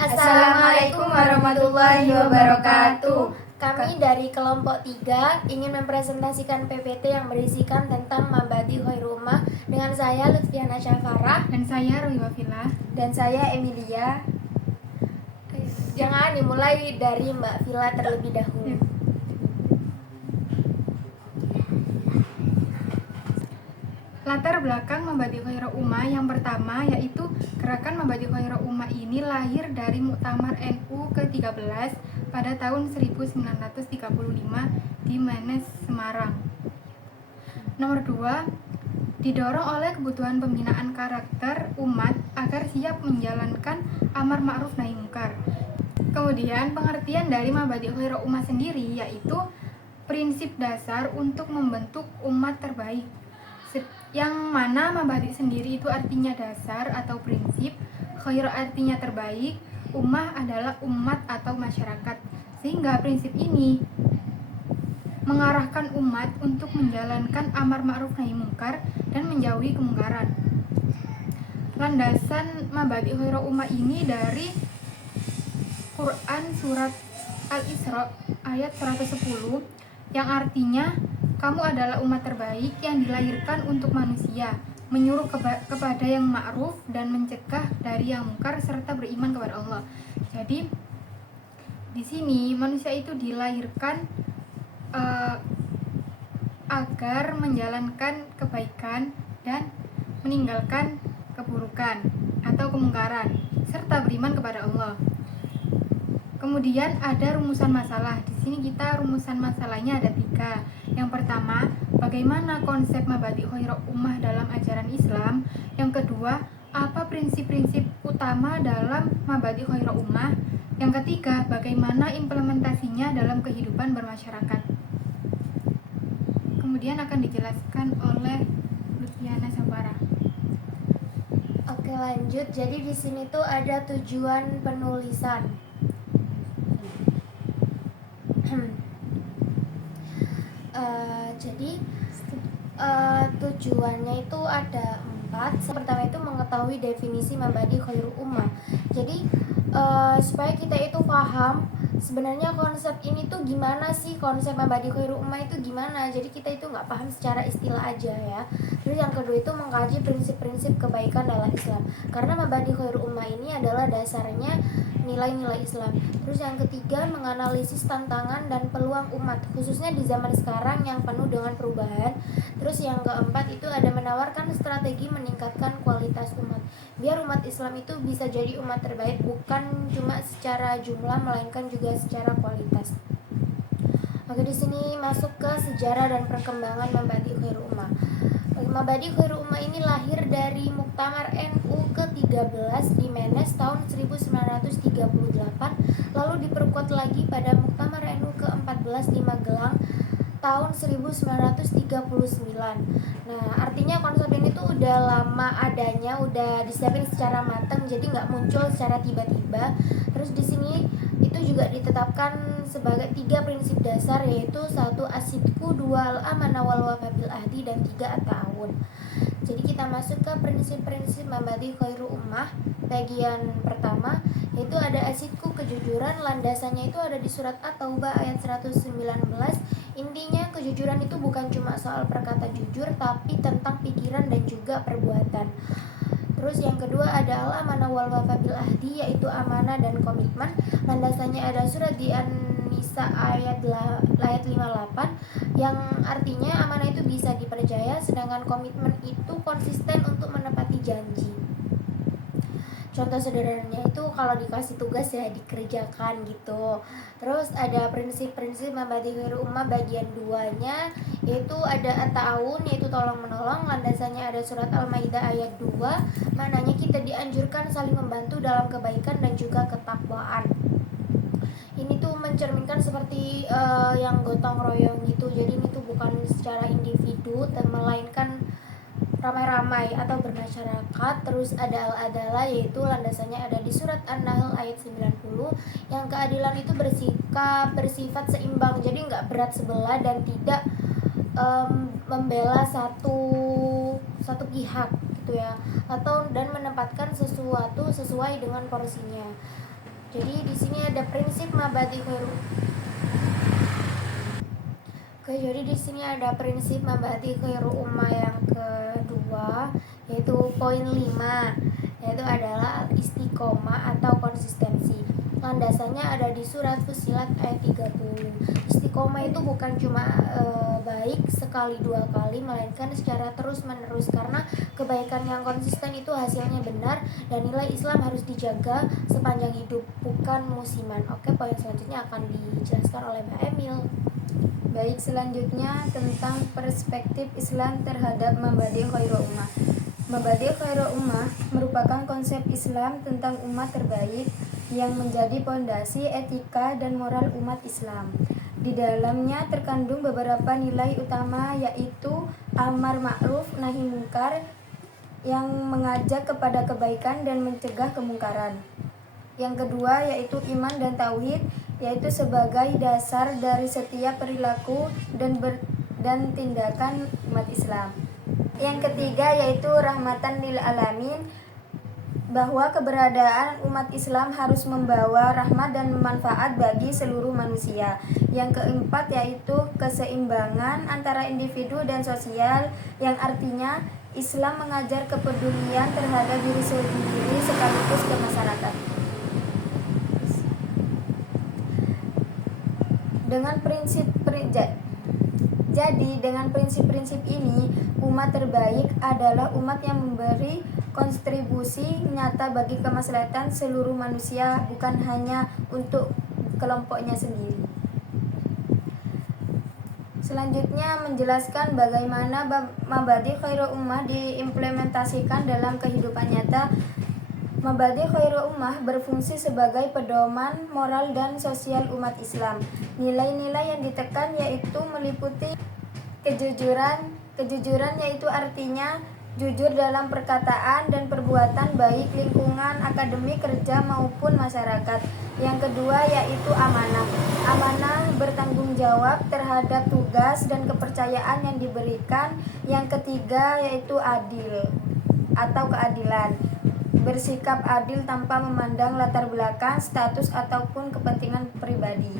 Assalamualaikum warahmatullahi wabarakatuh. Kami dari kelompok 3 ingin mempresentasikan PPT yang berisikan tentang Mabadi Khairul Ummah dengan saya Lutfiana Syafara Dan saya Roy Wafila. dan saya Emilia. Jangan dimulai dari Mbak Vila terlebih dahulu. Latar belakang Mabadi Khairul Ummah yang pertama yaitu gerakan Mabadi Khairul Ummah ini lahir dari Muktamar NU ke-13 pada tahun 1935 di Menes, Semarang. Nomor 2, didorong oleh kebutuhan pembinaan karakter umat agar siap menjalankan amar ma'ruf nahi munkar. Kemudian pengertian dari Mabadi Khairul Ummah sendiri yaitu prinsip dasar untuk membentuk umat terbaik. Yang mana Mabadi sendiri itu artinya dasar atau prinsip, khair artinya terbaik, ummah adalah umat atau masyarakat. Sehingga prinsip ini mengarahkan umat untuk menjalankan amar ma'ruf nahi munkar dan menjauhi kemungkaran. Landasan Mabadi Khairul Ummah ini dari Quran surat Al-Isra ayat 110 yang artinya kamu adalah umat terbaik yang dilahirkan untuk manusia, menyuruh kepada yang ma'ruf dan mencegah dari yang mungkar serta beriman kepada Allah. Jadi di sini manusia itu dilahirkan agar menjalankan kebaikan dan meninggalkan keburukan atau kemungkaran serta beriman kepada Allah. Kemudian ada rumusan masalah. Di sini kita rumusan masalahnya ada 3. Yang pertama, bagaimana konsep Mabadi Khairul Ummah dalam ajaran Islam. Yang kedua, apa prinsip-prinsip utama dalam Mabadi Khairul Ummah. Yang ketiga, bagaimana implementasinya dalam kehidupan bermasyarakat. Kemudian akan dijelaskan oleh Lutfiana Syafara. Oke, lanjut. Jadi di sini tuh ada tujuan penulisan. Jadi tujuannya itu ada 4. Yang pertama itu mengetahui definisi Mabadi Khairul Ummah. Jadi supaya kita itu paham sebenarnya konsep ini tuh gimana sih, konsep Mabadi Khairul Ummah itu gimana. Jadi kita itu nggak paham secara istilah aja ya. Terus yang kedua itu mengkaji prinsip-prinsip kebaikan dalam Islam, karena Mabadi Khairul Ummah ini adalah dasarnya nilai-nilai Islam. Terus yang ketiga menganalisis tantangan dan peluang umat khususnya di zaman sekarang yang penuh dengan perubahan. Terus yang keempat itu ada menawarkan strategi meningkatkan kualitas umat biar umat Islam itu bisa jadi umat terbaik bukan cuma secara jumlah melainkan juga secara kualitas. Oke, di sini masuk ke sejarah dan perkembangan Mabadi Khairul Ummah. Mabadi Khairul Ummah ini lahir dari Muktamar NU ke-13 di Menes tahun 1938, lalu diperkuat lagi pada Muktamar NU ke-14 di Magelang tahun 1939. Nah, artinya konsep ini tuh udah lama adanya, udah disiapin secara matang, jadi nggak muncul secara tiba-tiba. Terus di sini itu juga ditetapkan sebagai 3 prinsip dasar, yaitu 1 asidku, 2 al-amanah wal wafa bil ahdi, dan 3 at-ta'awun. Jadi kita masuk ke prinsip-prinsip Mabadi Khairul Ummah. Bagian pertama yaitu ada asidku, kejujuran. Landasannya itu ada di surat At-Taubah ayat 119. Intinya kejujuran itu bukan cuma soal perkata jujur, tapi tentang pikiran dan juga perbuatan. Terus yang kedua ada al-amanah wal wafa bil ahdi, yaitu amanah dan komitmen. Landasannya ada surat di An-Nisa ayat 58 yang artinya amanah itu bisa dipercaya, sedangkan komitmen itu konsisten untuk menepati janji. Contoh sederhananya itu kalau dikasih tugas ya dikerjakan gitu. Terus ada prinsip-prinsip Mabadi Khairul Ummah bagian 2-nya, yaitu ada at-ta'awun, yaitu tolong menolong. Landasannya ada surat Al-Maidah ayat 2, mananya kita dianjurkan saling membantu dalam kebaikan dan juga ketakwaan. Ini tuh mencerminkan seperti yang gotong royong gitu. Jadi ini tuh bukan secara individu, melainkan ramai-ramai atau bermasyarakat. Terus ada al-adalah, yaitu landasannya ada di surat An-Nahl ayat 90, yang keadilan itu bersifat seimbang, jadi nggak berat sebelah dan tidak membela satu pihak gitu ya, atau dan menempatkan sesuatu sesuai dengan porsinya. Jadi di sini ada prinsip mabadi khairul. Oke, jadi di sini ada prinsip mabadi khairul ummah yang kedua, yaitu poin 5, yaitu adalah istiqomah atau konsistensi. Landasannya ada di surat Fussilat ayat 30. Istiqomah itu bukan cuma baik sekali dua kali, melainkan secara terus menerus, karena kebaikan yang konsisten itu hasilnya benar dan nilai Islam harus dijaga sepanjang hidup, bukan musiman. Oke, poin selanjutnya akan dijelaskan oleh Mbak Emil. Baik, selanjutnya tentang perspektif Islam terhadap mabadi khairul ummah. Mabadi khairul ummah merupakan konsep Islam tentang umat terbaik yang menjadi pondasi etika dan moral umat Islam. Di dalamnya terkandung beberapa nilai utama, yaitu amar ma'ruf nahi mungkar yang mengajak kepada kebaikan dan mencegah kemungkaran. Yang kedua yaitu iman dan tauhid, yaitu sebagai dasar dari setiap perilaku dan tindakan umat Islam. Yang ketiga yaitu rahmatan lil alamin, bahwa keberadaan umat Islam harus membawa rahmat dan manfaat bagi seluruh manusia. Yang keempat yaitu keseimbangan antara individu dan sosial, yang artinya Islam mengajar kepedulian terhadap diri sendiri sekaligus ke masyarakat. Dengan prinsip-prinsip ini, umat terbaik adalah umat yang memberi kontribusi nyata bagi kemaslahatan seluruh manusia, bukan hanya untuk kelompoknya sendiri. Selanjutnya menjelaskan bagaimana mabadi khairul ummah diimplementasikan dalam kehidupan nyata. Mabadi khairul ummah berfungsi sebagai pedoman moral dan sosial umat Islam. Nilai-nilai yang ditekan yaitu meliputi kejujuran yaitu artinya jujur dalam perkataan dan perbuatan, baik lingkungan akademik, kerja maupun masyarakat. Yang kedua yaitu amanah. Amanah bertanggung jawab terhadap tugas dan kepercayaan yang diberikan. Yang ketiga yaitu adil atau keadilan. Bersikap adil tanpa memandang latar belakang, status ataupun kepentingan pribadi.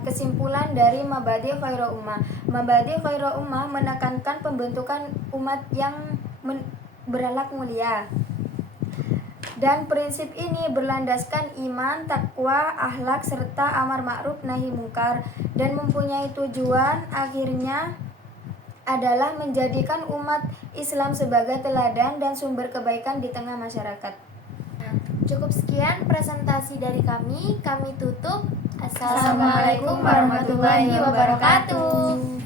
Kesimpulan dari mabadi khairul ummah. Mabadi khairul ummah menekankan pembentukan umat yang berakhlak mulia. Dan prinsip ini berlandaskan iman, takwa, akhlak serta amar ma'ruf nahi mungkar, dan mempunyai tujuan akhirnya adalah menjadikan umat Islam sebagai teladan dan sumber kebaikan di tengah masyarakat. Nah, cukup sekian presentasi dari kami tutup. Assalamualaikum warahmatullahi wabarakatuh.